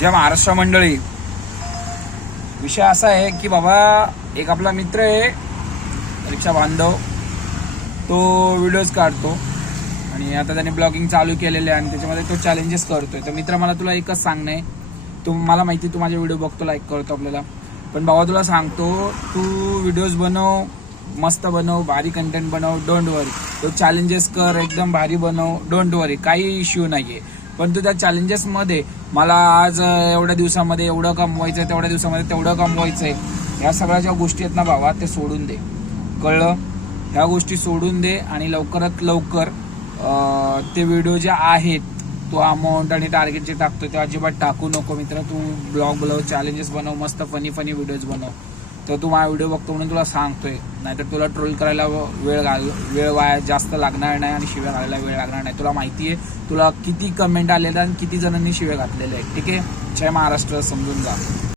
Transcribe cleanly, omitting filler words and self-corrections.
जय महाराष्ट्र मंडळी. विषय असा आहे की बाबा एक आपला मित्र आहे रिक्षा बांधव, तो व्हिडिओज काढतो आणि आता त्याने ब्लॉगिंग चालू केलेले आहे आणि त्याच्यामध्ये तो चॅलेंजेस करतोय. तर मित्र मला तुला एकच सांगणं आहे, तू मला माहिती तू माझे व्हिडिओ बघतो, लाईक करतो आपल्याला, पण बाबा तुला सांगतो तू व्हिडिओज बनव, मस्त बनव, भारी कंटेंट बनव, डोंट वरी. तो चॅलेंजेस कर, एकदम भारी बनव, डोंट वरी, काही इश्यू नाहीये. पण तू त्या चॅलेंजेसमध्ये मला आज एवढ्या दिवसामध्ये एवढं कमवायचंय, तेवढ्या दिवसामध्ये तेवढं कमवायचंय, ह्या सगळ्या ज्या गोष्टी आहेत ना बाबा, ते सोडून दे. कळलं? ह्या गोष्टी सोडून दे आणि लवकरात लवकर ते व्हिडिओ जे आहेत तू अमाऊंट आणि टार्गेट जे टाकतो ते अजिबात टाकू नको मित्र. तू ब्लॉग बनव, चॅलेंजेस बनव, मस्त फनी व्हिडिओज बनव. तर तू माझा व्हिडिओ बघतो म्हणून तुला सांगतोय, नाहीतर तुला ट्रोल करायला वेळ वाया जास्त लागणार नाही आणि शिव्या घालायला वेळ लागणार नाही. तुला माहिती आहे तुला किती कमेंट आलेल्या आणि किती जणांनी शिव्या घातलेल्या आहेत. ठीक आहे. जय महाराष्ट्र, समजून जा.